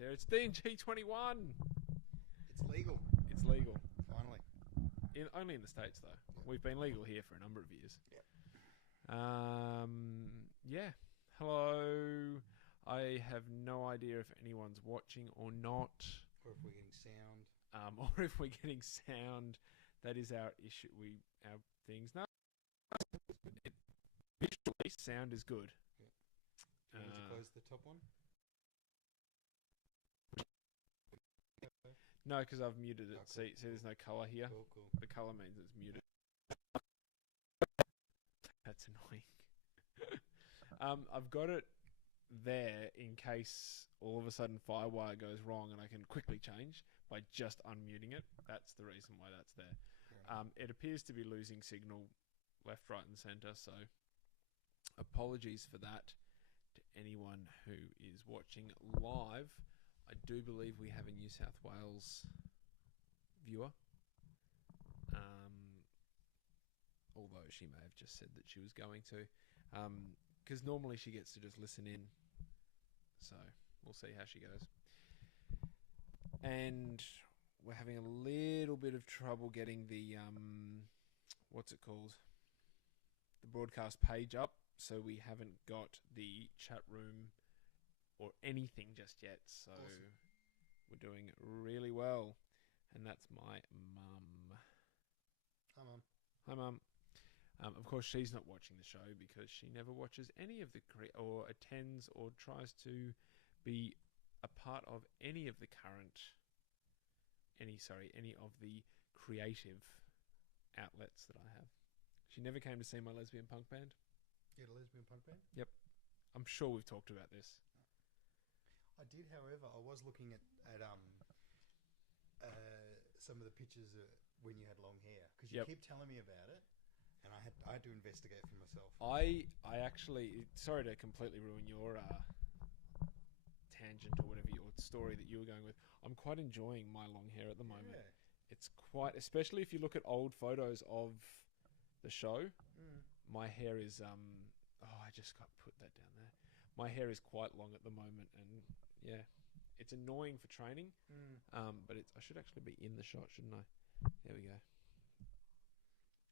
there. It's D&G21. It's legal. It's legal. Finally. Only in the States, though. Yep. We've been legal here for a number of years. Yep. Yeah. Hello. I have no idea if anyone's watching or not. Or if we're getting sound. Or if we're getting sound. That is our issue. Our things. No. Visually, sound is good. Do you want me to close the top one? No, because I've muted it. Oh, cool. See, there's no colour here. Cool. The colour means it's muted. That's annoying. I've got it there in case all of a sudden Firewire goes wrong and I can quickly change by just unmuting it. That's the reason why that's there. It appears to be losing signal left, right and centre, so apologies for that to anyone who is watching live. I do believe we have a New South Wales viewer. Although she may have just said that she was going to. Because normally she gets to just listen in. So we'll see how she goes. And we're having a little bit of trouble getting the, what's it called? The broadcast page up. So we haven't got the chat room or anything just yet. So awesome. We're doing really well. And that's my mum. Hi, Mum. Hi, Mum. Of course, she's not watching the show because she never watches any of the or attends or tries to be a part of any of the any of the creative outlets that I have. She never came to see my lesbian punk band. You had a lesbian punk band? Yep. I'm sure we've talked about this. I did, however, I was looking at some of the pictures when you had long hair because you keep telling me about it. And I had to investigate for myself. I actually, sorry to completely ruin your tangent or whatever your story that you were going with. I'm quite enjoying my long hair at the moment. Yeah. It's quite, especially if you look at old photos of the show. My hair is I just got put that down there. My hair is quite long at the moment, and yeah, it's annoying for training. But I should actually be in the shot, shouldn't I? There we go.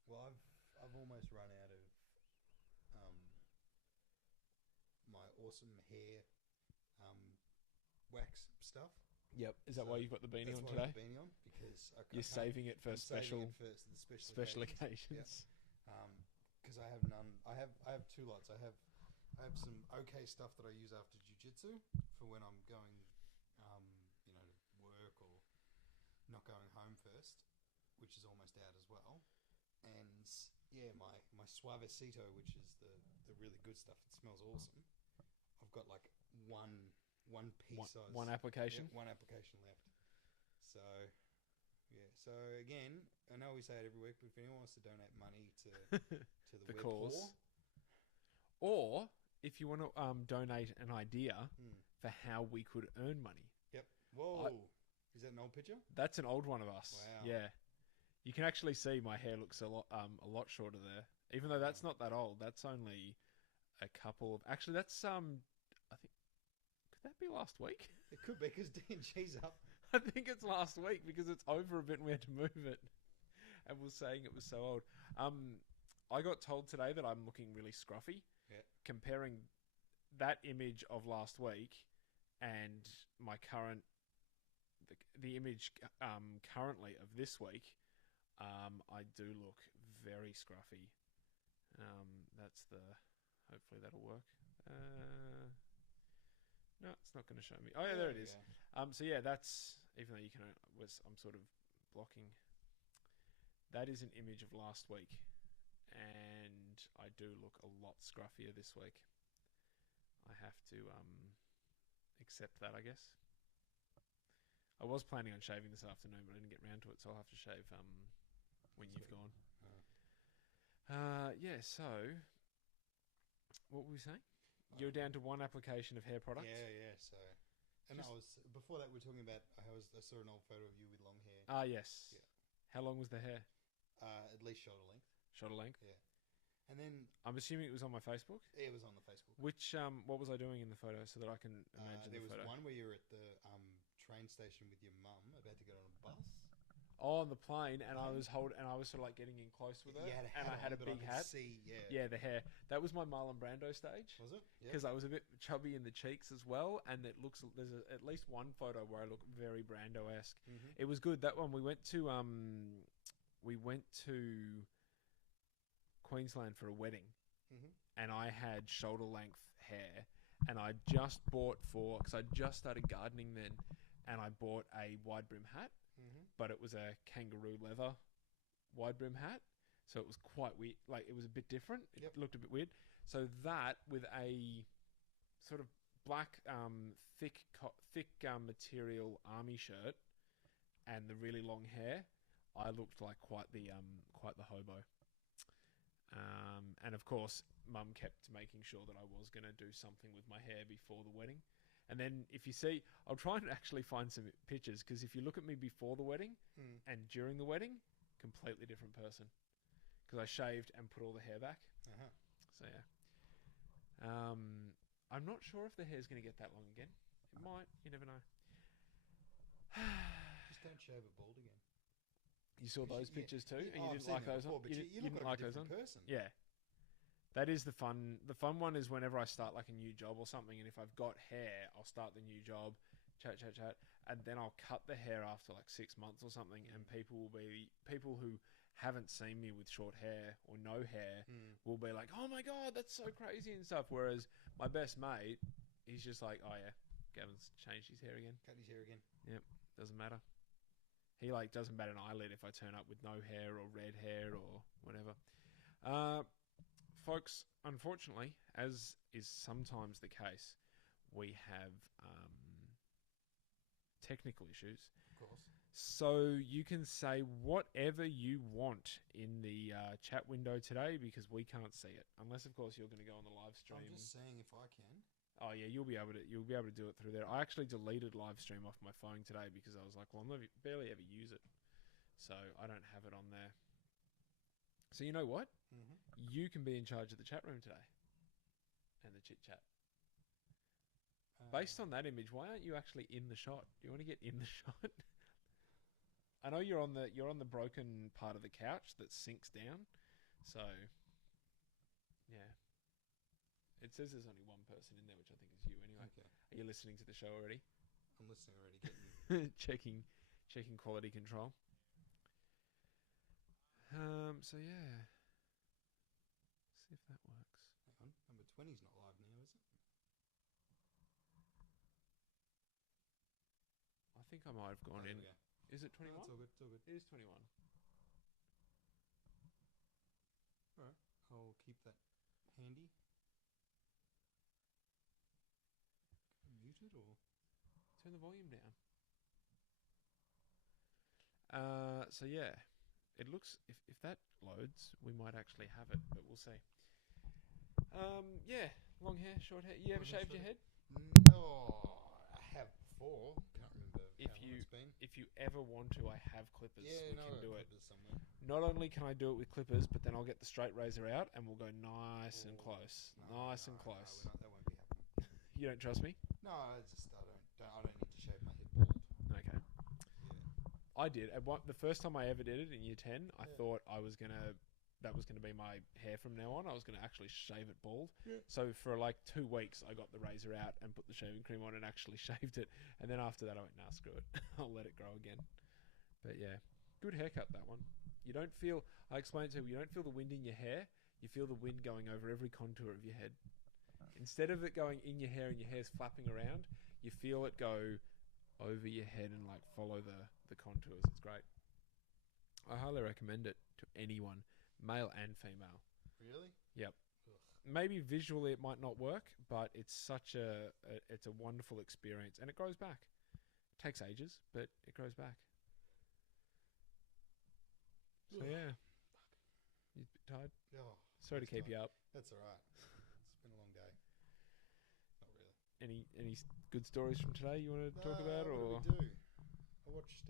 Well, I've almost run out of my awesome hair wax stuff. Yep. Is that why you've got the beanie on today? That's why I have the beanie on because you're saving it for special occasions. Because I have none. I have two lots. I have some okay stuff that I use after jiu-jitsu for when I'm going, to work or not going home first, which is almost out as well. And yeah, my Suavecito, which is the really good stuff. It smells awesome. I've got like one piece size. One application? Yeah, one application left. So, yeah. So again, I know we say it every week, but if anyone wants to donate money to the cause, or if you want to donate an idea for how we could earn money. Yep. Whoa. Is that an old picture? That's an old one of us. Wow. Yeah. You can actually see my hair looks a lot shorter there. Even though that's not that old. That's only a couple of... Actually, that's, I think... Could that be last week? It could be, because D&G's up. I think it's last week, because it's over a bit and we had to move it. And we're saying it was so old. I got told today that I'm looking really scruffy. Yeah. Comparing that image of last week and my current... The image currently of this week... I do look very scruffy. Hopefully that'll work. No, it's not going to show me. Oh yeah, there it is. So yeah, that's, even though you can, I'm sort of blocking. That is an image of last week. And I do look a lot scruffier this week. I have to accept that, I guess. I was planning on shaving this afternoon, but I didn't get round to it, so I'll have to shave when you've gone. Yeah, so what were we saying? You're down to one application of hair products? Yeah, so... And before that we were talking about, I saw an old photo of you with long hair. Ah, yes. Yeah. How long was the hair? At least shoulder length. Shoulder length? Yeah. And then... I'm assuming it was on my Facebook? Yeah, it was on the Facebook. Which, what was I doing in the photo so that I can imagine the photo? There was one where you were at the train station with your mum, about to get on a bus. On the plane, and I was sort of like getting in close with her, You had a hat and I had on, a but big I hat. could see, Yeah, the hair. That was my Marlon Brando stage. Was it? Yeah. Because I was a bit chubby in the cheeks as well, and at least one photo where I look very Brando-esque. Mm-hmm. It was good. That one we went to Queensland for a wedding, Mm-hmm. and I had shoulder length hair, and I just bought because I just started gardening then, and I bought a wide brim hat, Mm-hmm. but it was a kangaroo leather wide brim hat, so it was quite weird. Like, it was a bit different. It looked a bit weird. So that with a sort of black, thick material army shirt and the really long hair, I looked like quite the hobo. And of course, Mum kept making sure that I was going to do something with my hair before the wedding. And then if you see, I'll try and actually find some pictures, because if you look at me before the wedding and during the wedding, completely different person. Because I shaved and put all the hair back. Uh-huh. So yeah. I'm not sure if the hair's going to get that long again. It might. You never know. Just don't shave it bald again. You saw those pictures too, and you I've didn't seen like them those before, on? but you look didn't like like a those on? different person. Yeah. That is the fun. The fun one is whenever I start like a new job or something, and if I've got hair, I'll start the new job, chat, and then I'll cut the hair after like 6 months or something, and people who haven't seen me with short hair or no hair will be like, "Oh my god, that's so crazy" and stuff. Whereas my best mate, he's just like, "Oh yeah, Gavin's changed his hair again. Cut his hair again. Yep, doesn't matter." He like doesn't bat an eyelid if I turn up with no hair or red hair or whatever. Folks, unfortunately, as is sometimes the case, we have technical issues. Of course. So you can say whatever you want in the chat window today, because we can't see it, unless of course you're going to go on the live stream. I'm just saying if I can. Oh yeah, you'll be able to do it through there. I actually deleted live stream off my phone today because I was like, well, I barely ever use it, so I don't have it on there. So you know what? Mm-hmm. You can be in charge of the chat room today and the chit chat. Based on that image, why aren't you actually in the shot? Do you want to get in the shot? I know you're on the broken part of the couch that sinks down, so yeah. It says there's only one person in there, which I think is you anyway. Okay. Are you listening to the show already? I'm listening already. Getting checking quality control. So yeah. See if that works. Hang on. Number 20's not live now, is it? I think I might have gone in. Is it 21? No, it's all good. It's all good. It is 21. All right. I'll keep that handy. Muted or? Turn the volume down. So yeah, it looks if that loads, we might actually have it, but we'll see. Yeah, long hair, short hair. You ever shaved your head? No, I have before. Can't remember If how long it's been. If you ever want to, I have clippers. Yeah, we can do it. Somewhere. Not only can I do it with clippers, but then I'll get the straight razor out and we'll go nice and close. Nice and close. No, that won't be happening. You don't trust me? No, I don't need to shave my head bald. Okay. Yeah. I did. The first time I ever did it in year 10, I thought that was gonna be my hair from now on. I was gonna actually shave it bald. Yeah. So for like 2 weeks, I got the razor out and put the shaving cream on and actually shaved it. And then after that, I went, nah, screw it. I'll let it grow again. But yeah, good haircut, that one. You don't feel, I explained to you, you don't feel the wind in your hair. You feel the wind going over every contour of your head. Instead of it going in your hair and your hair's flapping around, you feel it go over your head and like follow the contours. It's great. I highly recommend it to anyone, male and female. Really? Yep. Ugh. Maybe visually it might not work, but it's such it's a wonderful experience, and it grows back. It takes ages, but it grows back. So yeah, you a bit tired? Oh, Sorry to keep you up. That's all right. It's been a long day. Not really. Any good stories from today you want to talk about, or? What did we do? I watched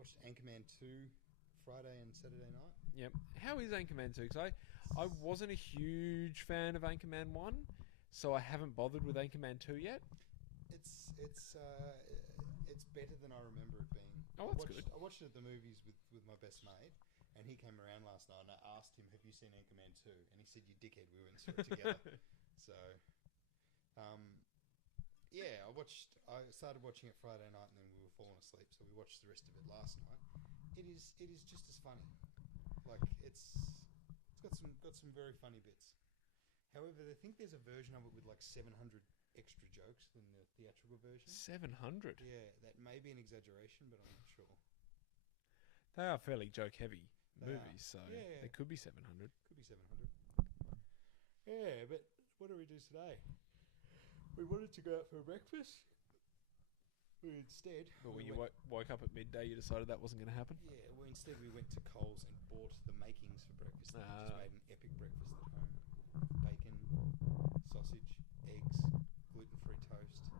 watched Anchorman 2 Friday and Saturday night. Yep. How is Anchorman 2? Because I wasn't a huge fan of Anchorman 1, so I haven't bothered with Anchorman 2 yet. it's better than I remember it being. Oh, that's good. I watched it at the movies with my best mate, and he came around last night, and I asked him, "Have you seen Anchorman 2?" And he said, "You dickhead, we went and saw it together." So, yeah, I started watching it Friday night, and then we were falling asleep, so we watched the rest of it last night. It is just as funny. Like it's got some very funny bits. However, I think there's a version of it with like 700 extra jokes than the theatrical version. 700? Yeah, that may be an exaggeration, but I'm not sure. They are fairly joke-heavy They movies, so Yeah. it could be 700. Could be 700. Yeah, but what do we do today? We wanted to go out for breakfast. But when you woke up at midday, you decided that wasn't going to happen? Yeah, well, instead we went to Coles and bought the makings for breakfast. And we just made an epic breakfast at home. Bacon, sausage, eggs, gluten-free toast,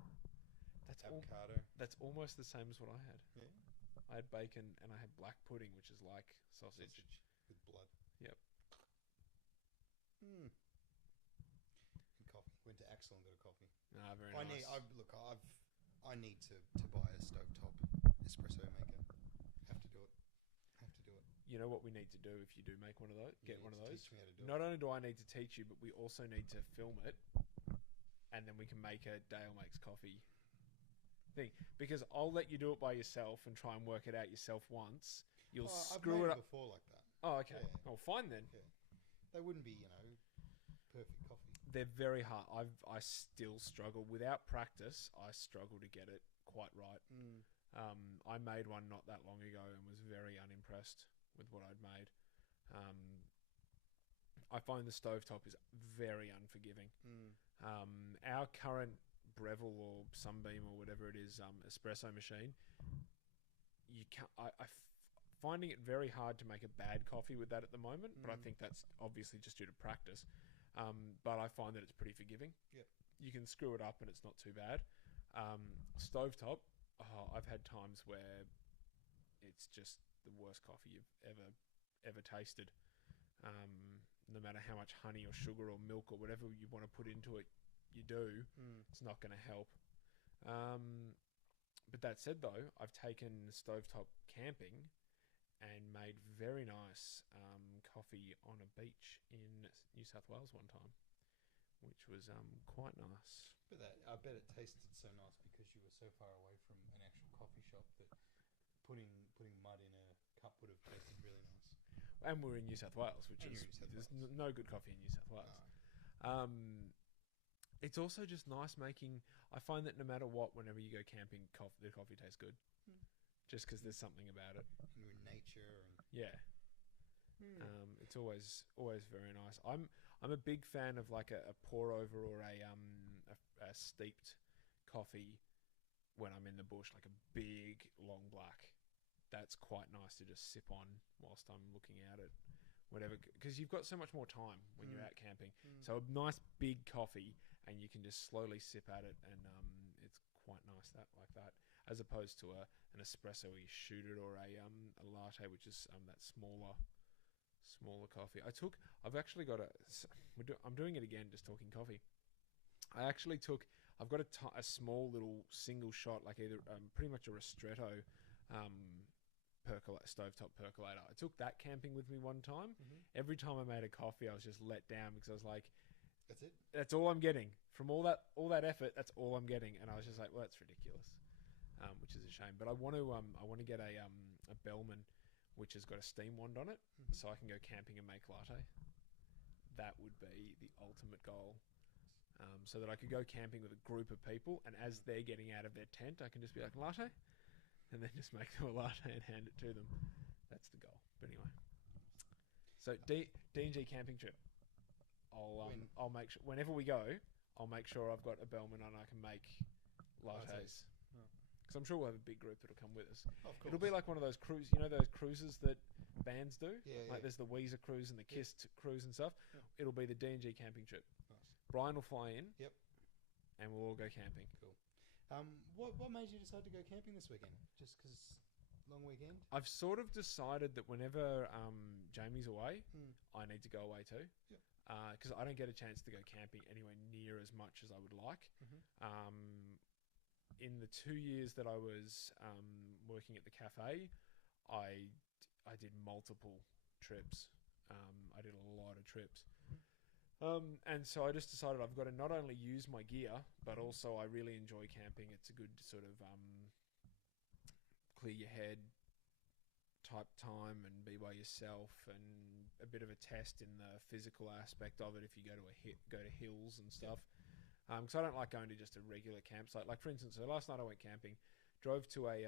avocado. That's almost the same as what I had. Yeah. I had bacon and I had black pudding, which is like sausage. With blood. Yep. And coffee. Went to Axel and got a coffee. Very nice. I need to buy a stovetop espresso maker. Have to do it. You know what we need to do if you do make one of those? Get one of those. Teach me how to do Not it. only do I need to teach you, but we also need to film it, and then we can make a Dale Makes Coffee thing. Because I'll let you do it by yourself and try and work it out yourself once. You'll screw it I've made up. before like that. Oh, okay. Yeah. Oh, fine then. Yeah. They wouldn't be, perfect coffee. They're very hard. I still struggle. Without practice, I struggle to get it quite right. I made one not that long ago and was very unimpressed with what I'd made. I find the stovetop is very unforgiving. Our current Breville or Sunbeam or whatever it is, espresso machine, you can't. Finding it very hard to make a bad coffee with that at the moment, but I think that's obviously just due to practice. But I find that it's pretty forgiving. Yep. You can screw it up and it's not too bad. Stovetop, I've had times where it's just the worst coffee you've ever tasted. No matter how much honey or sugar or milk or whatever you want to put into it, you do. It's not going to help. But that said, though, I've taken stovetop camping and made very nice coffee on a beach in New South Wales one time, which was quite nice. But I bet it tasted so nice because you were so far away from an actual coffee shop that putting mud in a cup would have tasted really nice. And we're in New South Wales, which And is you're in New South there's no good coffee in New South Wales. No. It's also just nice making. I find that no matter what, whenever you go camping, the coffee tastes good. Just because there's something about it. And you're in nature and Yeah. It's always very nice. I'm a big fan of like a pour over or a steeped coffee when I'm in the bush, like a big long black. That's quite nice to just sip on whilst I'm looking out at whatever, because you've got so much more time when you're out camping. So a nice big coffee, and you can just slowly sip at it, and it's quite nice like that, as opposed to an espresso where you shoot it, or a latte, which is that smaller coffee. I'm doing it again, just talking coffee. I've got a small little single shot, like either pretty much a ristretto stovetop percolator. I took that camping with me one time. Every time I made a coffee, I was just let down because I was like, that's it? That's all I'm getting. From all that effort, that's all I'm getting. And I was just like, well, that's ridiculous, which is a shame. But I want to get a Bellman, which has got a steam wand on it, so I can go camping and make latte. That would be the ultimate goal. So that I could go camping with a group of people, and as they're getting out of their tent, I can just be like, latte? And then just make them a latte and hand it to them. That's the goal. But anyway. So D&G camping trip. I'll make sure, whenever we go, I'll make sure I've got a Bellman and I can make lattes. Because I'm sure we'll have a big group that'll come with us. Of course. It'll be like one of those those cruises that bands do? Yeah, like there's the Weezer cruise and the Kiss cruise and stuff. Yeah. It'll be the D&G camping trip. Nice. Brian will fly in. Yep. And we'll all go camping. Cool. What made you decide to go camping this weekend? Just because long weekend? I've sort of decided that whenever Jamie's away, I need to go away too. Yep. Because I don't get a chance to go camping anywhere near as much as I would like. in the 2 years that I was working at the cafe, I did multiple trips. I did a lot of trips. And so I just decided I've got to not only use my gear, but also I really enjoy camping. It's a good sort of clear your head type time and be by yourself, and a bit of a test in the physical aspect of it if you go to hills and stuff. Because I don't like going to just a regular campsite. Like, for instance, so last night I went camping, drove to a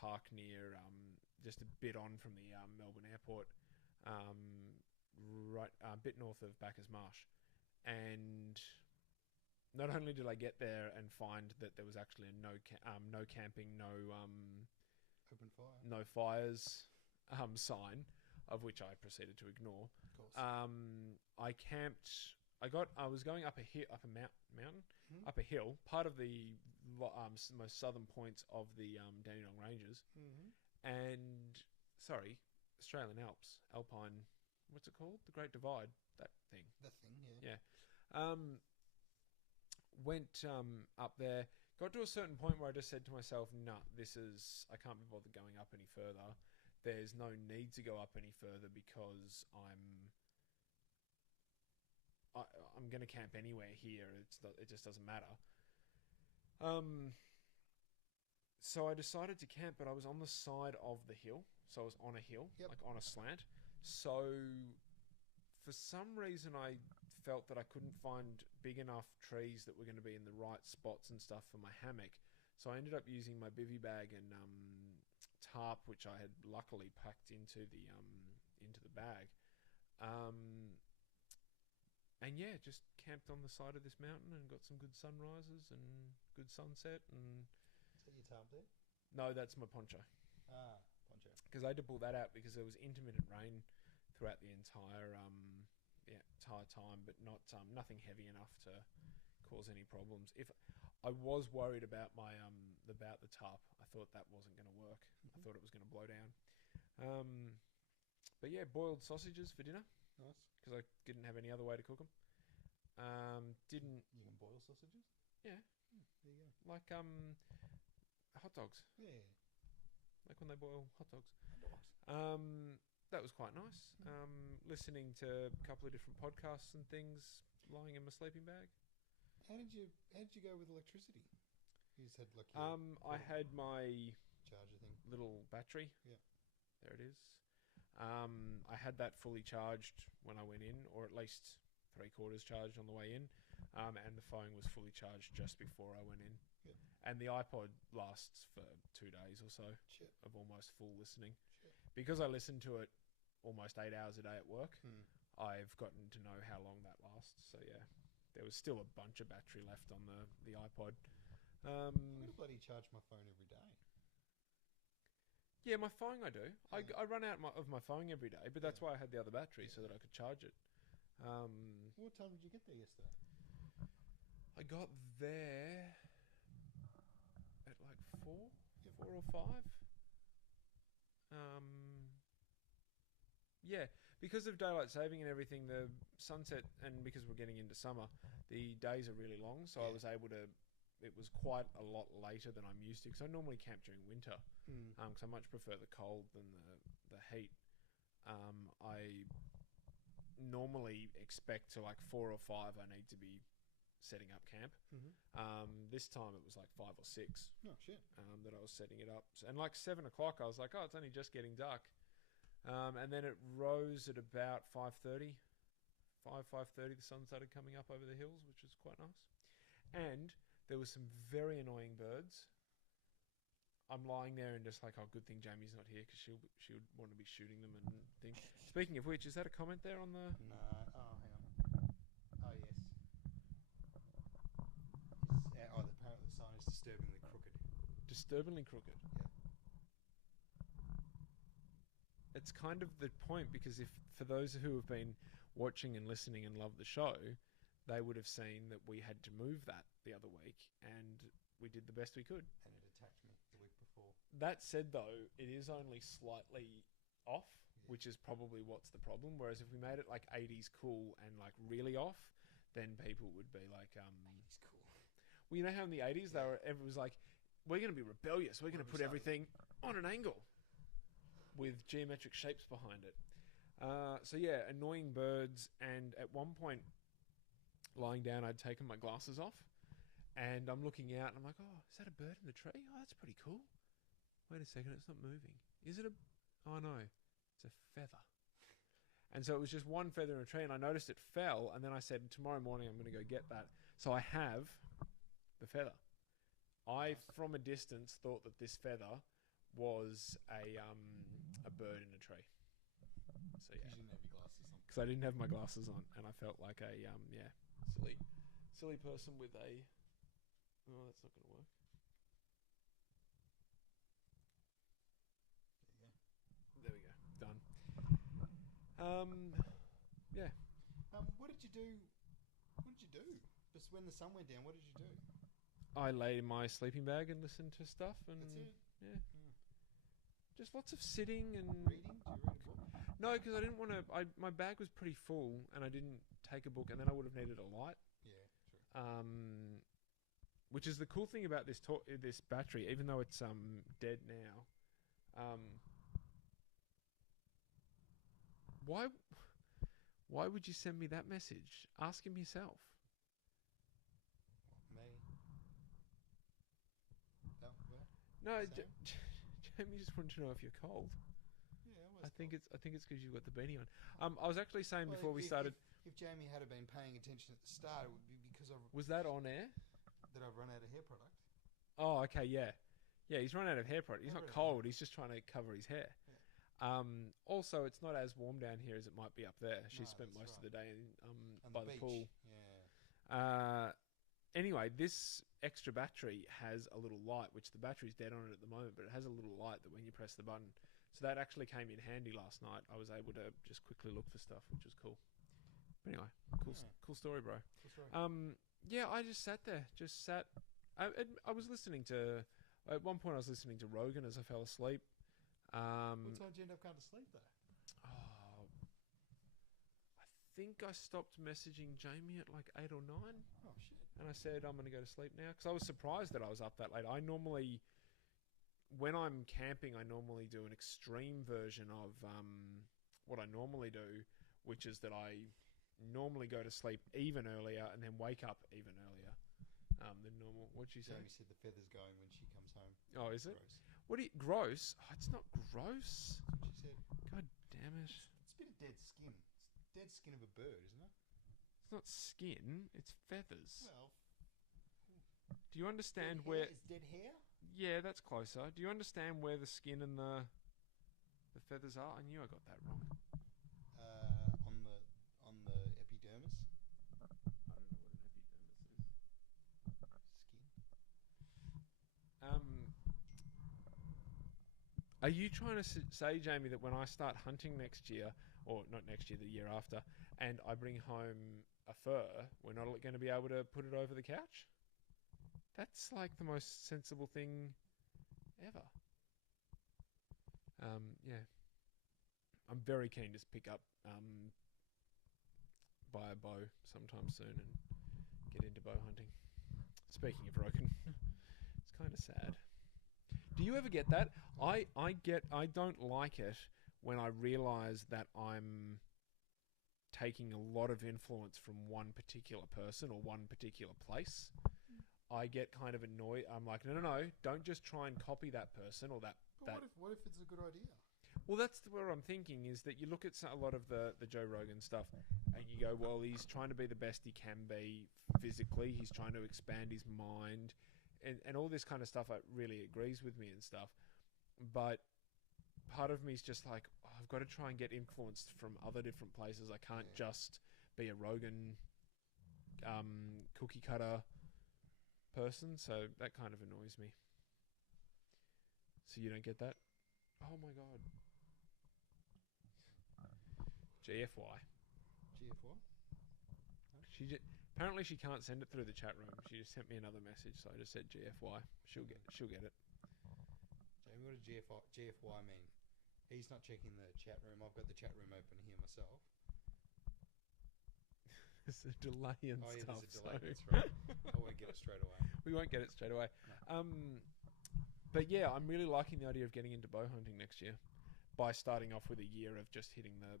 park near just a bit on from the Melbourne airport, right a bit north of Bacchus Marsh, and not only did I get there and find that there was actually no camping, Open fire. no fires sign, of which I proceeded to ignore. Of course. I camped. I was going up a mountain, Mm-hmm. up a hill, part of the most southern points of the Dandenong Ranges, Mm-hmm. and Australian Alps, Alpine. What's it called? The Great Divide. That thing. The thing, yeah. Yeah. Went up there. Got to a certain point where I just said to myself, "Nah, I can't be bothered going up any further. There's no need to go up any further because I'm going to camp anywhere here. It just doesn't matter." So I decided to camp, but I was on the side of the hill. So I was on a hill, Yep. like on a slant. So for some reason, I felt that I couldn't find big enough trees that were going to be in the right spots and stuff for my hammock. So I ended up using my bivy bag and tarp, which I had luckily packed into the bag. And yeah, just camped on the side of this mountain and got some good sunrises and good sunset. And Is that your tarp there? no, that's my poncho, Poncho. because I had to pull that out because there was intermittent rain throughout the entire time, but nothing heavy enough to cause any problems. If I was worried about about the tarp, I thought that wasn't going to work. I thought it was going to blow down. But yeah, boiled sausages for dinner Nice. because I didn't have any other way to cook them. Didn't You can boil sausages? Yeah. There you go. like hot dogs, Yeah. like when they boil hot dogs. Dogs. That was quite nice. Listening to a couple of different podcasts and things, lying in my sleeping bag. How did you go with electricity? You just had like your I had my charger thing. little battery. Yeah. There it is. I had that fully charged when I went in, or at least 3/4 charged on the way in. And the phone was fully charged just before I went in. Good. And the iPod lasts for 2 days or so Shit. of almost full listening. Shit. Because I listen to it almost 8 hours a day at work, Hmm. I've gotten to know how long that lasts. So yeah, there was still a bunch of battery left on the iPod. I'm gonna bloody charge my phone every day. Yeah, my phone I do. Yeah. I run out of my phone every day, but that's why I had the other battery so that I could charge it. What time did you get there yesterday? I got there at like 4 or 5. Yeah, because of daylight saving and everything, the sunset, and because we're getting into summer, the days are really long. So I Yeah. was able to. It was quite a lot later than I'm used to, because I normally camp during winter. Because I much prefer the cold than the heat. I normally expect to like 4 or 5. I need to be setting up camp. This time it was like 5 or 6 Oh shit. that I was setting it up, and like 7 o'clock I was like, oh, it's only just getting dark. And then it rose at about 5:30. 5:30 the sun started coming up over the hills, which was quite nice. And there was some very annoying birds. I'm lying there and just like, oh, good thing Jamie's not here, because she would want to be shooting them and think. Speaking of which, is that a comment there on the? No. Oh, hang on. Oh yes. Apparently the sign is disturbingly crooked. Disturbingly crooked. Yeah. It's kind of the point, because if for those who have been watching and listening and love the show, they would have seen that we had to move that the other week, and we did the best we could. And it attacked me the week before. That said, though, it is only slightly off, which is probably what's the problem. Whereas if we made it like 80s cool and like really off, then people would be like, He's cool. well, you know how in the 80s it was like, we're going to be rebellious. We're going to What put have we everything on an angle with geometric shapes behind it. So yeah, annoying birds. And at one point, lying down, I'd taken my glasses off, and I'm looking out, and I'm like, oh, is that a bird in the tree? Oh, that's pretty cool. Wait a second, it's not moving. Is it a... Oh, no. It's a feather. And so it was just one feather in a tree, and I noticed it fell, and then I said, tomorrow morning I'm going to go get that. So I have the feather. I, from a distance, thought that this feather was a bird in a tree. So yeah. You didn't have your glasses on. Because I didn't have my glasses on, and I felt like a silly person with a... Oh, that's not going to work. There we go. Done. Yeah. What did you do? Just when the sun went down, what did you do? I lay in my sleeping bag and listened to stuff, and That's it. yeah, just lots of sitting and Reading? Do you read a book? No, because I didn't want to. My bag was pretty full, and I didn't take a book, and then I would have needed a light. Yeah, true. Which is the cool thing about this this battery, even though it's dead now. Why would you send me that message? Ask him yourself. Me? Oh, well, No, Sam? Jamie just wanted to know if you're cold. Yeah, I think it's because you've got the beanie on. I was actually saying before we if, started. If Jamie had been paying attention at the start, it would be because Was that on air? that I've run out of hair product. Oh, okay, yeah. Yeah, he's run out of hair product. He's Not not really. cold. He's just trying to cover his hair. Yeah. Also, it's not as warm down here as it might be up there. She No, spent that's most of right. the day On by the the beach. pool. Yeah. Anyway, this extra battery has a little light, which the battery's dead on it at the moment, but it has a little light that when you press the button. So that actually came in handy last night. I was able to just quickly look for stuff, which was cool. But anyway, cool story, bro. That's right. Yeah, I just sat there. I was listening to... At one point I was listening to Rogan as I fell asleep. What time did you end up going to sleep, though? I think I stopped messaging Jamie at like 8 or 9. Oh, shit. And I said, I'm going to go to sleep now. Because I was surprised that I was up that late. I normally... When I'm camping, I normally do an extreme version of what I normally do, which is that I normally go to sleep even earlier and then wake up even earlier than normal. What'd you say? Jamie said the feather's going when she comes home. Oh, is it? Gross. What do you... Gross? Oh, it's not gross. That's what she said. God damn it. It's a bit of dead skin. It's dead skin of a bird, isn't it? It's not skin, it's feathers. Well, Do you understand dead where... hair? Is dead hair? Yeah, that's closer. Do you understand where the skin and the feathers are? I knew I got that wrong. On the epidermis. I don't know what an epidermis is. Skin. Are you trying to say, Jamie, that when I start hunting next year, or not next year, the year after, and I bring home a fur, we're not going to be able to put it over the couch? That's like the most sensible thing ever. Yeah. I'm very keen to pick up, buy a bow sometime soon and get into bow hunting. Speaking of Rogan, it's kind of sad. Do you ever get that? I don't like it when I realise that I'm taking a lot of influence from one particular person or one particular place. I get kind of annoyed. I'm like, no, don't just try and copy that person or that. But what if it's a good idea? Well, that's where I'm thinking is that you look at a lot of the Joe Rogan stuff and you go, well, he's trying to be the best he can be physically. He's trying to expand his mind and all this kind of stuff. It really agrees with me and stuff. But part of me is just like, oh, I've got to try and get influenced from other different places. I can't just be a Rogan cookie cutter person, so that kind of annoys me. So you don't get that? Oh my god. GFY. GFY? Apparently she can't send it through the chat room. She just sent me another message, so I just said GFY. She'll get it. Jamie, what does GFY mean? He's not checking the chat room. I've got the chat room open here myself. There's a delay and Oh, yeah, stuff. there's a delay. So That's right. I won't get it straight away. we won't get it straight away. No. But yeah, I'm really liking the idea of getting into bow hunting next year by starting off with a year of just hitting the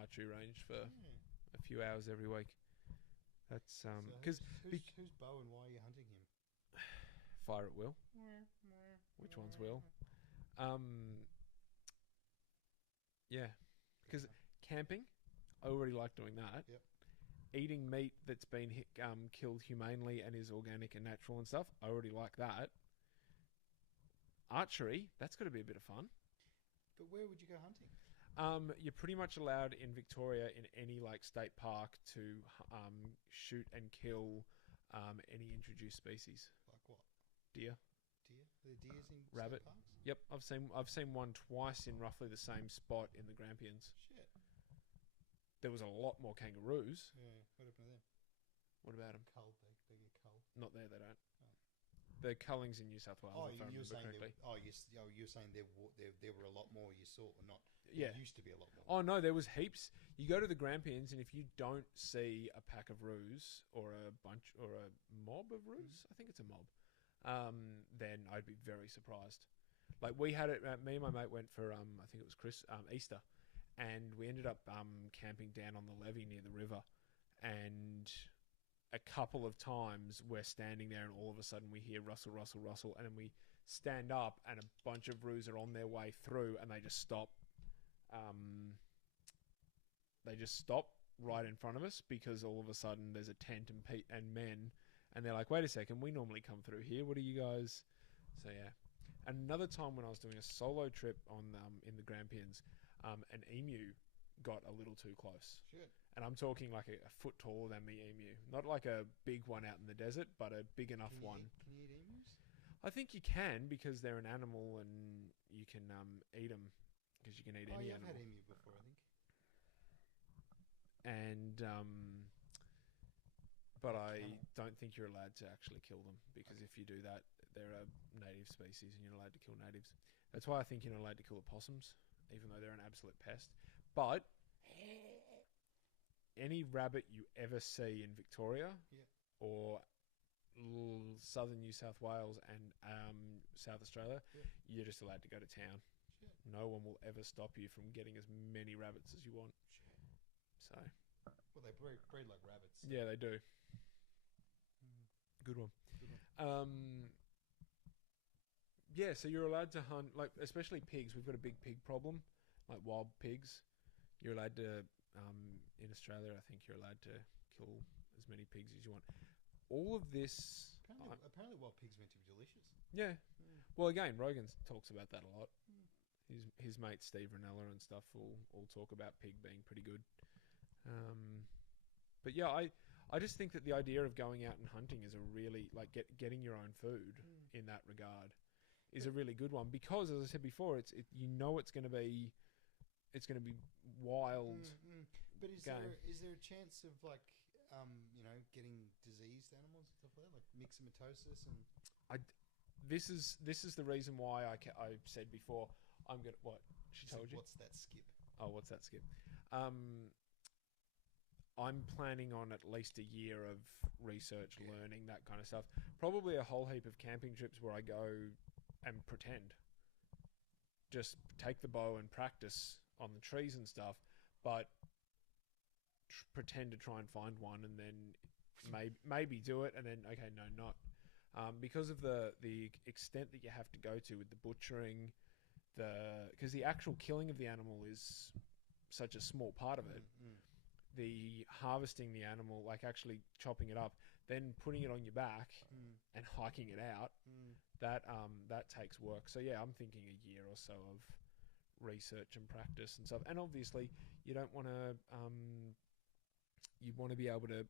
archery range for a few hours every week. That's So because who's Bo and why are you hunting him? fire at will. Which one's will? Yeah, because camping, I already like doing that. Yep. Eating meat that's been killed humanely and is organic and natural and stuff, I already like that. Archery, that's got to be a bit of fun. But where would you go hunting? You're pretty much allowed in Victoria in any like state park to shoot and kill any introduced species. Like what? Deer. Deer? Are there deers in Rabbit. state parks? Yep, I've seen one twice in roughly the same spot in the Grampians. Shit. There was a lot more kangaroos. Yeah. What happened to them? What about them? Cull. They get cull. Not there, they don't. The culling's in New South Wales. Oh, if I you're remember saying correctly. you're saying there were a lot more you saw, or not? Yeah. There used to be a lot more. Oh no, there was heaps. You go to the Grampians, and if you don't see a pack of roos or a bunch or a mob of roos, I think it's a mob, then I'd be very surprised. Like we had it. Me and my mate went for I think it was Easter, and we ended up camping down on the levee near the river, and a couple of times we're standing there and all of a sudden we hear rustle, rustle, rustle, and then we stand up and a bunch of roos are on their way through and they just stop. They just stop right in front of us because all of a sudden there's a tent and men, and they're like, wait a second, we normally come through here. What are you guys? So yeah. Another time when I was doing a solo trip on in the Grampians, an emu got a little too close. Shit. And I'm talking like a foot taller than me emu. Not like a big one out in the desert, but a big enough one. Can you eat emus? I think you can because they're an animal and you can eat them because you can eat any I've animal. had emu before, I think. And but I don't think you're allowed to actually kill them because if you do that, they're a native species and you're not allowed to kill natives. That's why I think you're not allowed to kill opossums, even though they're an absolute pest. But any rabbit you ever see in Victoria or southern New South Wales and South Australia, you're just allowed to go to town. Shit. No one will ever stop you from getting as many rabbits as you want. So, well, they breed like rabbits. Yeah, they do. Good one. Yeah, so you're allowed to hunt, like especially pigs. We've got a big pig problem, like wild pigs. You're allowed to, in Australia, I think you're allowed to kill as many pigs as you want. All of this... Apparently wild pigs meant to be delicious. Yeah. Well, again, Rogan talks about that a lot. His mate Steve Ranella and stuff will talk about pig being pretty good. But yeah, I just think that the idea of going out and hunting is a really, like getting your own food in that regard is a really good one because, as I said before, it's going to be wild. But is game. there a chance of like getting diseased animals and stuff like that, like myxomatosis and? This is the reason why I said before I'm gonna what she told you. What's that skip? Oh, what's that skip? I'm planning on at least a year of research, learning, that kind of stuff. Probably a whole heap of camping trips where I go and pretend. Just take the bow and practice on the trees and stuff, but pretend to try and find one and then maybe do it and then, okay, no, not. Because of the extent that you have to go to with the butchering, because the actual killing of the animal is such a small part of it. The harvesting the animal, like actually chopping it up, then putting it on your back and hiking it out, that takes work. So yeah, I'm thinking a year or so of research and practice and stuff. And obviously, you don't want to. You want to be able to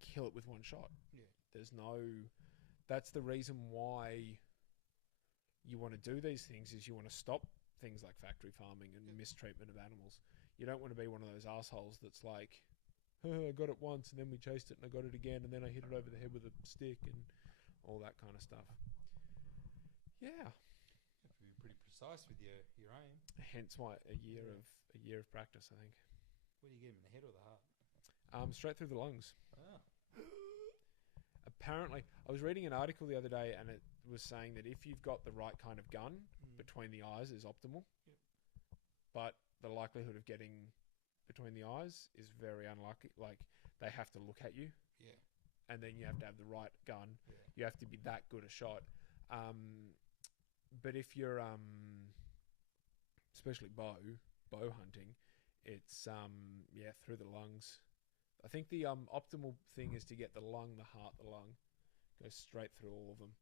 kill it with one shot. Yeah. There's no. That's the reason why you want to do these things. Is you want to stop things like factory farming and mistreatment of animals. You don't want to be one of those assholes that's like, I got it once and then we chased it and I got it again and then I hit it over the head with a stick and all that kind of stuff. Yeah. You have to be pretty precise with your aim. Hence why a year of practice, I think. What do you get him, in the head or the heart? Straight through the lungs. Ah. Apparently, I was reading an article the other day and was saying that if you've got the right kind of gun, between the eyes is optimal. Yep. But the likelihood of getting between the eyes is very unlikely. Like, they have to look at you. Yeah. And then you have to have the right gun. Yeah. You have to be that good a shot. But if you're, especially bow hunting, it's, through the lungs. I think the optimal thing is to get the lung, the heart, the lung. Go straight through all of them.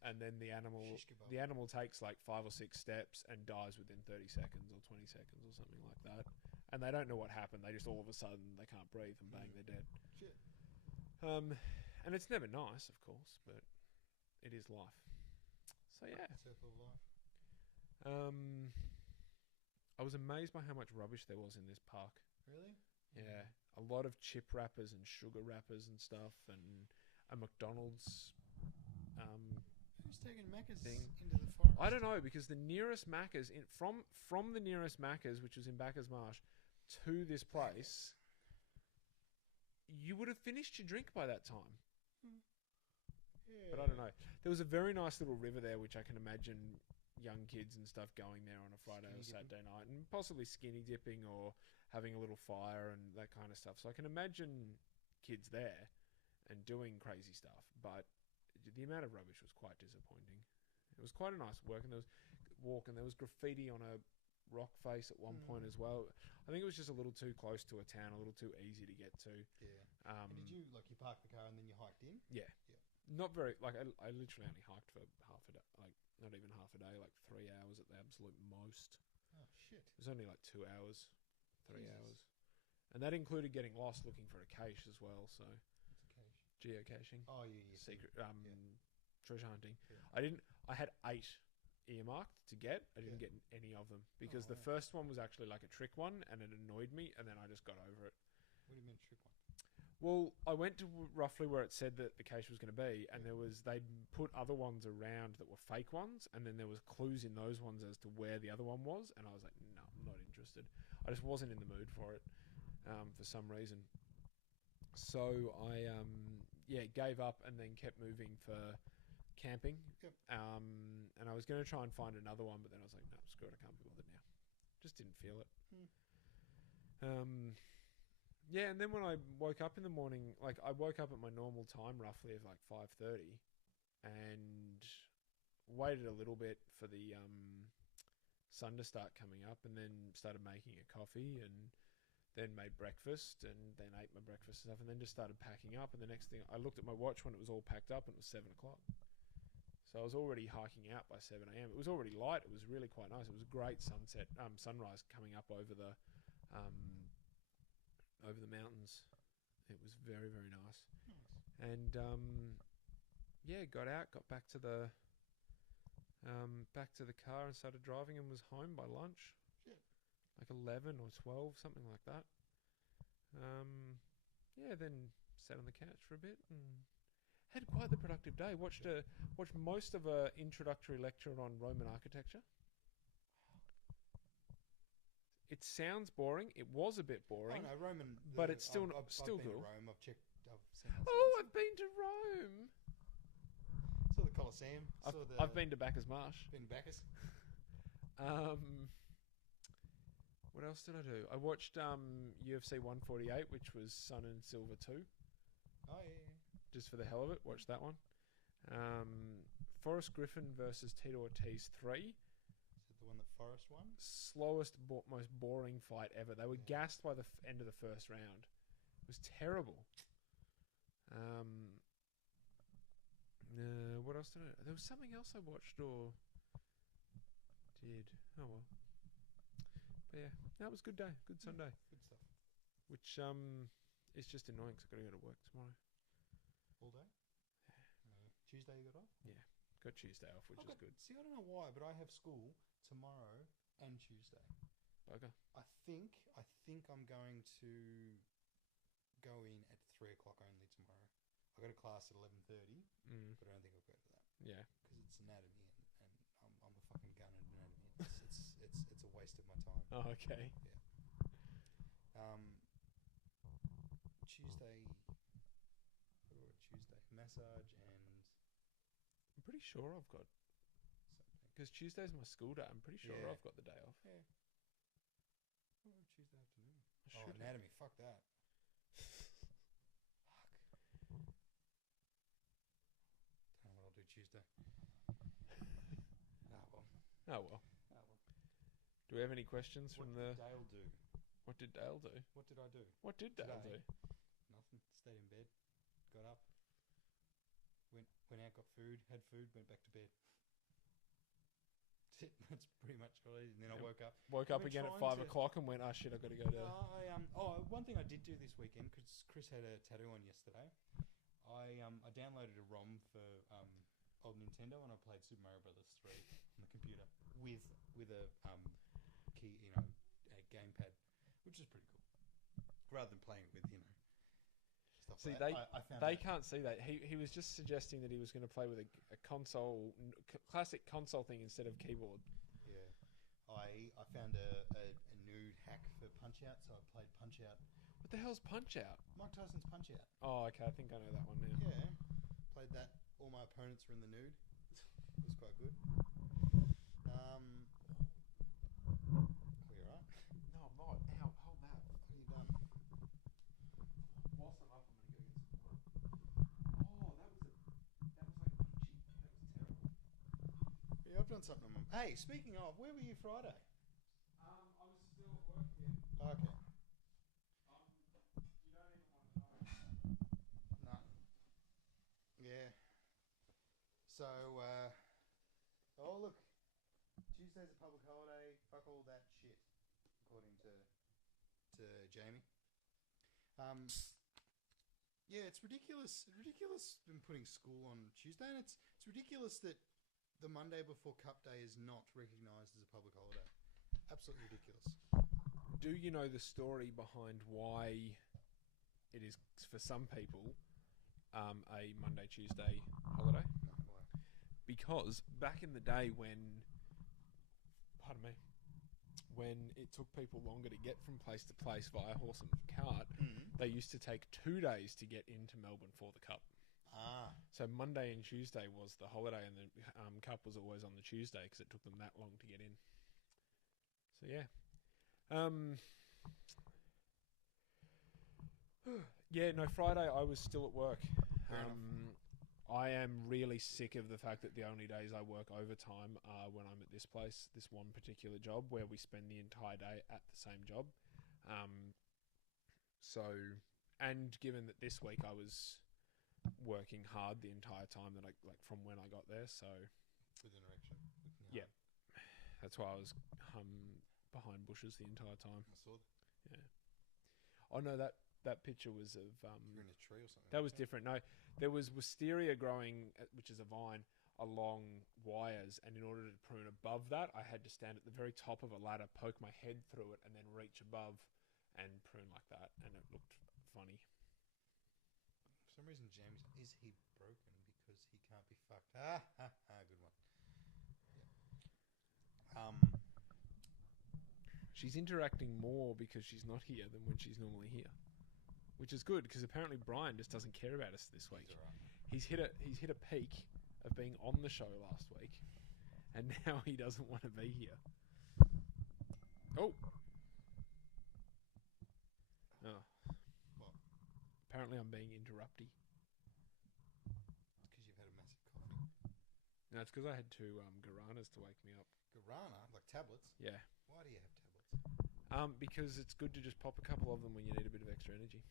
And then the animal takes like 5 or 6 steps and dies within 30 seconds or 20 seconds or something like that. And they don't know what happened. They just all of a sudden they can't breathe and bang, they're dead. Shit. And it's never nice, of course, but it is life. So yeah. Circle of life. I was amazed by how much rubbish there was in this park. Really? Yeah. A lot of chip wrappers and sugar wrappers and stuff, and a McDonald's Who's taking Macca's thing. into the forest? I don't know, because the nearest Macca's from the nearest Macca's, which was in Bacchus Marsh, to this place, you would have finished your drink by that time. Yeah. But I don't know. There was a very nice little river there, which I can imagine young kids and stuff going there on a Friday or Saturday night, and possibly skinny dipping or having a little fire and that kind of stuff. So I can imagine kids there and doing crazy stuff, but the amount of rubbish was quite disappointing. It was quite a nice walk, and there was graffiti on a rock face at one point as well. I think it was just a little too close to a town, a little too easy to get to. Yeah. And did you you parked the car and then you hiked in? Yeah. Not very, like, I literally only hiked for half a day, like, not even half a day, like 3 hours at the absolute most. Oh, shit. It was only like 2 hours, 3 Jesus. hours. And that included getting lost looking for a cache as well, so. What's a cache? Geocaching. Oh, yeah. Secret, treasure hunting. Yeah. I had 8 earmarked to get. I didn't get any of them, because the first one was actually like a trick one, and it annoyed me, and then I just got over it. What do you mean trick one? Well, I went to roughly where it said that the cache was going to be, and they'd put other ones around that were fake ones, and then there was clues in those ones as to where the other one was, and I was like, no, I'm not interested. I just wasn't in the mood for it, for some reason. So I, gave up and then kept moving for camping. Yep. And I was going to try and find another one, but then I was like, no, screw it, I can't be bothered now. Just didn't feel it. Yeah, and then when I woke up in the morning, like, I woke up at my normal time roughly of like 5:30, and waited a little bit for the sun to start coming up, and then started making a coffee, and then made breakfast, and then ate my breakfast and stuff, and then just started packing up. And the next thing, I looked at my watch when it was all packed up, and it was 7 o'clock. So I was already hiking out by 7 a.m. It was already light. It was really quite nice. It was a great sunrise coming up over the mountains. It was very, very nice. And got out, got back to the car and started driving, and was home by lunch. Shit. Like 11 or 12, something like that. Then sat on the couch for a bit and had quite the productive day. Watched most of a introductory lecture on Roman architecture. It sounds boring. It was a bit boring. Oh no, Roman. But it's still I've still been good. to Rome. I've seen. I've been to Rome. Saw the Colosseum. I've been to Bacchus Marsh. Been to Bacchus. What else did I do? I watched UFC 148, which was Sun and Silver 2. Oh yeah. Just for the hell of it, watched that one. Forrest Griffin versus Tito Ortiz 3. Is it the one that Forrest won? Slowest, most boring fight ever. They were gassed by the end of the first round. It was terrible. What else did I? There was something else I watched or did. Oh well. But yeah, that was a good day. Good Sunday. Good stuff. Which is just annoying because I've got to go to work tomorrow. All day? Tuesday you got off? Yeah, got Tuesday off, which is good. See, I don't know why, but I have school tomorrow and Tuesday. Bugger. I think I'm going to go in at 3 o'clock only tomorrow. I got a class at 11:30, but I don't think I'll go to that. Yeah, because it's anatomy, and I'm a fucking gun at anatomy. It's a waste of my time. Oh, okay. Yeah. Tuesday. Tuesday massage and. I'm pretty pretty sure I've got, because Tuesday's my school day. I'm pretty sure Yeah. I've got the day off. Yeah. What about Tuesday afternoon? I Oh, should have. anatomy. Fuck that. Don't know what I'll do Tuesday. Ah, well. Oh well. Ah, well. Do we have any questions What from did the? Dale do? What did Dale do? What did I do? What did Dale do? Today? Nothing. Stayed in bed. Got up. Went out, got food, had food, went back to bed. That's it. That's pretty much all I did. And then I Yep. woke up. Woke I've up been again at trying 5 to- o'clock and went, "Oh shit, I've got to go to." One thing I did do this weekend, because Chris had a tattoo on yesterday. I downloaded a ROM for old Nintendo and I played Super Mario Brothers 3 on the computer with a key, a gamepad, which is pretty cool. Rather than playing it with stuff See, like that. I found They that- can't see that. He was just suggesting that he was going to play with a console, classic console thing instead of keyboard. Yeah, I found a nude hack for Punch Out, so I played Punch Out. What the hell's Punch Out? Mike Tyson's Punch Out. Oh, okay. I think I know that one now. Yeah, played that. All my opponents were in the nude. It was quite good. We alright? No, I'm not. Ow, hold that. What have you done? Whilst I'm up, I'm going to go get some water. Oh, that was like peachy. That was terrible. Yeah, I've done something. Hey, speaking of, where were you Friday? I was still at work here. Okay. You don't even want to know. No. Yeah. So, look. Tuesday's a public holiday. Fuck all that shit, according to Jamie. Yeah, it's ridiculous. Ridiculous them putting school on Tuesday, and it's ridiculous that the Monday before Cup Day is not recognised as a public holiday. Absolutely ridiculous. Do you know the story behind why it is, for some people, a Monday, Tuesday holiday? No, why? Because back in the day when it took people longer to get from place to place via horse and cart, they used to take 2 days to get into Melbourne for the Cup. Ah, So Monday and Tuesday was the holiday, and the Cup was always on the Tuesday because it took them that long to get in. So yeah. Yeah, no, Friday I was still at work. Fair enough. I am really sick of the fact that the only days I work overtime are when I'm at this place, this one particular job where we spend the entire day at the same job. And given that this week I was working hard the entire time that from when I got there, so with an erection. Yeah. that's why I was behind bushes the entire time. I saw that. Yeah. Oh no, that picture was of You're in a tree or something. that was different. No, there was wisteria growing, which is a vine, along wires, and in order to prune above that, I had to stand at the very top of a ladder, poke my head through it, and then reach above and prune like that, and it looked funny. For some reason, James, is he broken because he can't be fucked? Ah, good one. Yeah. She's interacting more because she's not here than when she's normally here, which is good because apparently Brian just doesn't care about us this week. He's alright. He's hit a peak of being on the show last week, and now he doesn't want to be here. Oh. Oh. What? Apparently I'm being interrupty. It's because you've had a massive coffee. No, it's because I had two guaranas to wake me up. Guarana, like tablets. Yeah. Why do you have tablets? Because it's good to just pop a couple of them when you need a bit of extra energy.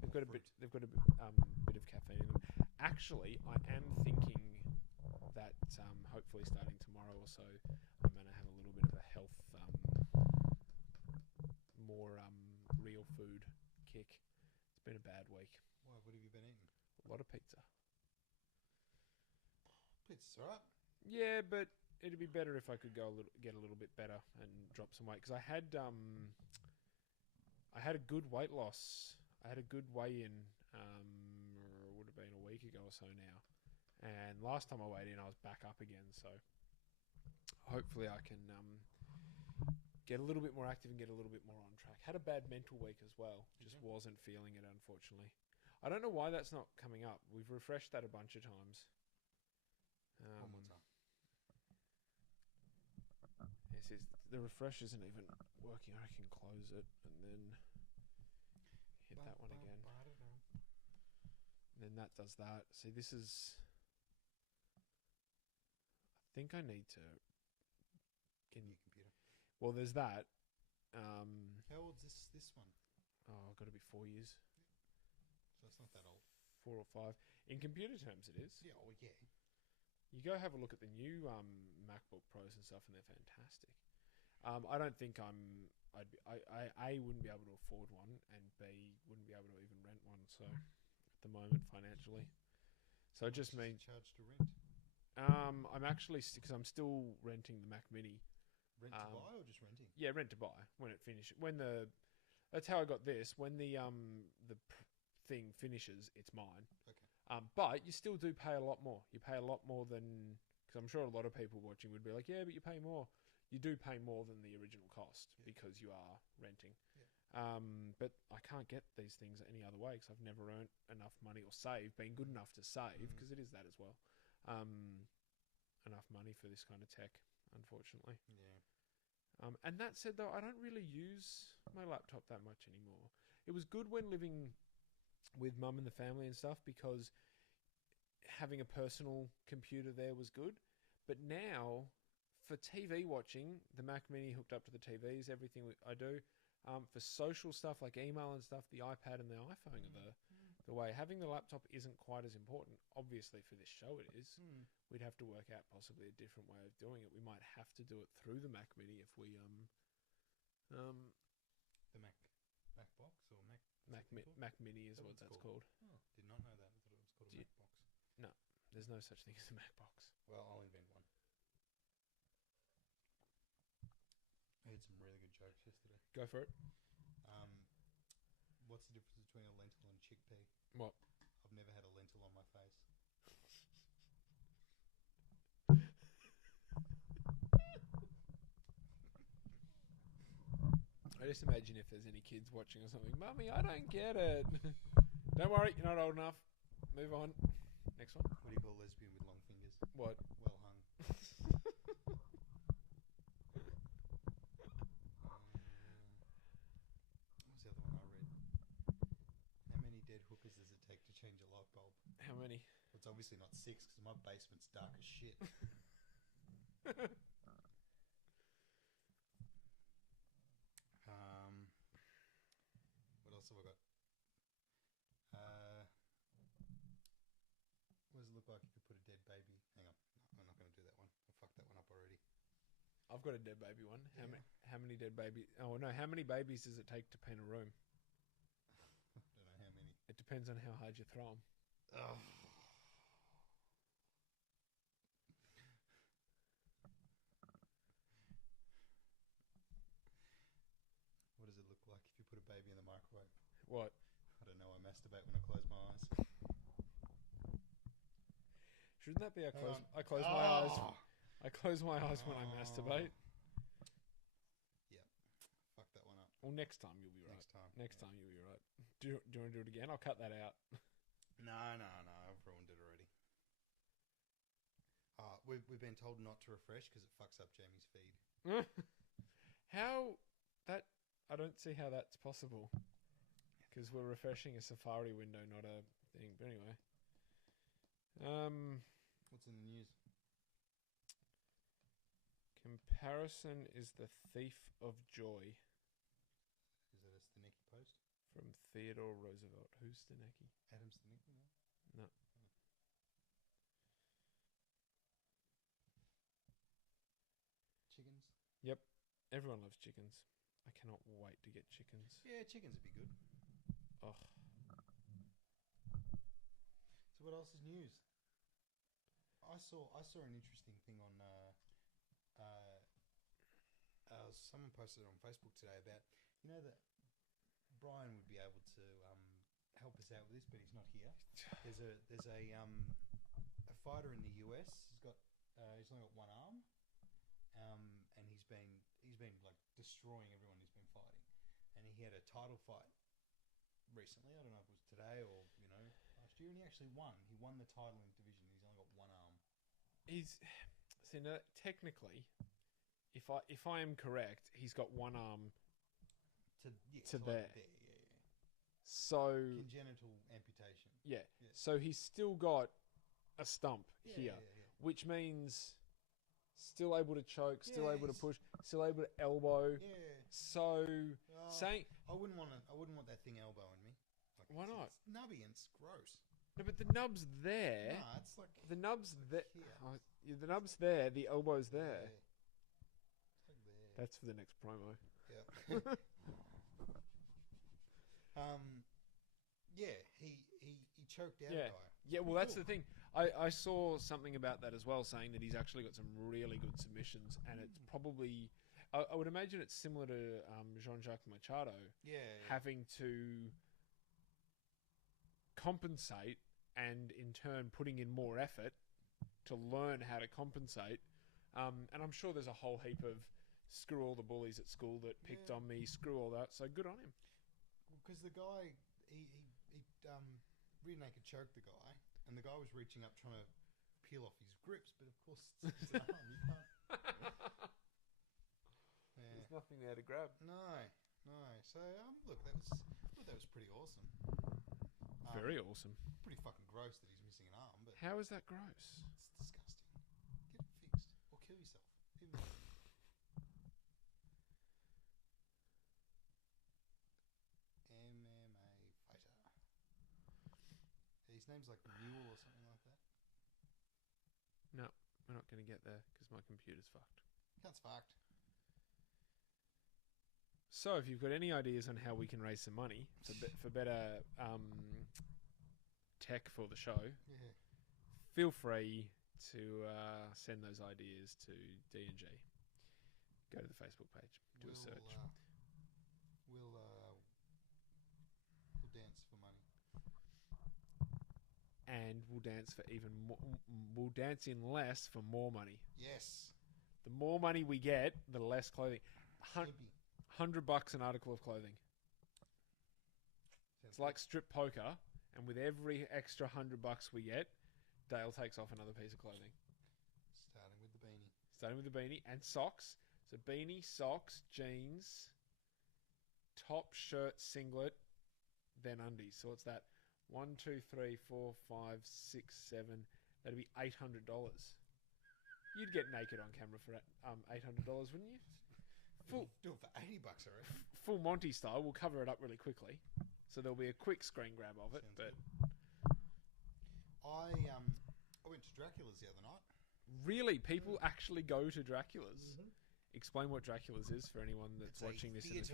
They've got a bit of caffeine in them. Actually, I am thinking that hopefully starting tomorrow or so, I'm going to have a little bit of a health, more real food kick. It's been a bad week. Why? What have you been eating? A lot of pizza. Pizza's alright. Yeah, but it'd be better if I could get a little bit better and drop some weight, because I had a good weight loss. I had a good weigh-in. Would have been a week ago or so now, and last time I weighed in, I was back up again. So hopefully, I can get a little bit more active and get a little bit more on track. Had a bad mental week as well. Just wasn't feeling it, unfortunately. I don't know why that's not coming up. We've refreshed that a bunch of times. See, the refresh isn't even working. I can close it and then hit that one again. And then that does that. See, this is... I think I need to... New computer. Well, there's that. How old's this one? Oh, I've got to be 4 years. So it's not that old. 4 or 5. In computer terms, it is. Yeah, oh yeah. You go have a look at the new MacBook Pros and stuff, and they're fantastic. I don't think I wouldn't be able to afford one, and B, wouldn't be able to even rent one. So, at the moment, financially, so it just means charge to rent. I'm actually because I'm still renting the Mac Mini. Rent to buy or just renting? Yeah, rent to buy when it finishes. That's how I got this. When the thing finishes, it's mine. Okay. But you still do pay a lot more. You pay a lot more than, because I'm sure a lot of people watching would be like, yeah, but you pay more. You do pay more than the original cost because you are renting. Yeah. But I can't get these things any other way because I've never earned enough money or been good enough to save, because it is that as well. Enough money for this kind of tech, unfortunately. Yeah. And that said, though, I don't really use my laptop that much anymore. It was good when living with mum and the family and stuff, because having a personal computer there was good. But now, for TV watching, the Mac Mini hooked up to the TVs, everything I do. For social stuff like email and stuff, the iPad and the iPhone are the way. Having the laptop isn't quite as important. Obviously, for this show it is. We'd have to work out possibly a different way of doing it. We might have to do it through the Mac Mini if we... the Mac box or Mac Mini is what that's called. Oh, did not know that. I thought it was called a Mac box. No, there's no such thing as a Mac box. Well, I'll invent one. I heard some really good jokes yesterday. Go for it. What's the difference between a lentil and a chickpea? What? I've never had a lentil on my face. I just imagine if there's any kids watching or something. Mummy, I don't get it. Don't worry, you're not old enough. Move on. Next one. What do you call a lesbian with long fingers? What? Well hung. What was the other one I read? How many dead hookers does it take to change a light bulb? How many? It's obviously not 6 because my basement's dark as shit. What else have I got? What does it look like if you put a dead baby? Hang on, no, I'm not going to do that one. I fucked that one up already. I've got a dead baby one. How many dead babies? Oh no, how many babies does it take to paint a room? I don't know how many. It depends on how hard you throw them. Oh. What does it look like if you put a baby in the microwave? What? I don't know. I masturbate when I close my eyes. Shouldn't that be I close my eyes? I close my eyes when I masturbate. Yeah. Fuck that one up. Well, next time you'll be right. Next time you'll be right. Do you want to do it again? I'll cut that out. No. I've ruined it already. We've been told not to refresh because it fucks up Jamie's feed. How that? I don't see how that's possible. Because we're refreshing a Safari window, not a thing. But anyway. What's in the news? Comparison is the thief of joy. Is that a Stanecki post? From Theodore Roosevelt. Who's Stanecki? Adam Stanecki, No. no? Chickens? Yep. Everyone loves chickens. I cannot wait to get chickens. Yeah, chickens would be good. Oh. So what else is news? I saw an interesting thing on someone posted it on Facebook today about, you know, that Brian would be able to help us out with this, but he's not here. There's a fighter in the US. He's only got one arm, and he's been like destroying everyone he's been fighting. And he had a title fight recently. I don't know if it was today or last year, and he actually won. He won the title in division. He's only got one arm. Technically, if I am correct, he's got one arm to like there. Yeah. So Congenital amputation. yeah. Yeah. So he's still got a stump here, Yeah. which means still able to choke, still Yeah, able to he's- push, still able to elbow. Yeah. So saying I wouldn't want that thing elbowing me. Like, Why not? It's nubby and it's gross. no, but the nub's there. Nah, it's like The nub's there. here. Oh, yeah, the nub's there. The elbow's there. Yeah. It's like there. That's for the next promo. Yeah. Yeah, he choked out a Yeah. guy. Yeah, well, that's Cool. the thing. I saw something about that as well, saying that he's actually got some really good submissions, and it's probably, I would imagine it's similar to Jean-Jacques Machado, Yeah. having to compensate and in turn putting in more effort to learn how to compensate. And I'm sure there's a whole heap of screw all the bullies at school that picked Yeah. on me, screw all that, so good on him. Because the guy, he rear naked choked the guy, and the guy was reaching up trying to peel off his grips, but of course it's an arm, you can't. Yeah. There's nothing there to grab. No. So look, that was pretty awesome. Very awesome. Pretty fucking gross that he's missing an arm, but How is that gross? it's disgusting. Get it fixed or kill yourself. Even better. MMA fighter. His name's like Mule or something like that. No, we're not going to get there because my computer's fucked. That's fucked. So, if you've got any ideas on how we can raise some money for better tech for the show, Yeah. feel free to send those ideas to D&G. Go to the Facebook page, do a search. We'll dance for money. And we'll dance for even more. We'll dance in less for more money. Yes. The more money we get, the less clothing. Maybe. $100 an article of clothing. Sounds It's like strip poker, and with every extra $100 we get, Dale takes off another piece of clothing. Starting with the beanie. Starting with the beanie and socks. So beanie, socks, jeans, top, shirt, singlet, then undies. So what's that? 1, 2, 3, 4, 5, 6, 7. That'd be $800. You'd get naked on camera for $800, wouldn't you? Full Do it for $80, I reckon. full Monty style. We'll cover it up really quickly. So there'll be a quick screen grab of it. Sounds But good. I went to Dracula's the other night. really, people actually go to Dracula's. Explain what Dracula's is for anyone that's It's a watching this in the theatre future.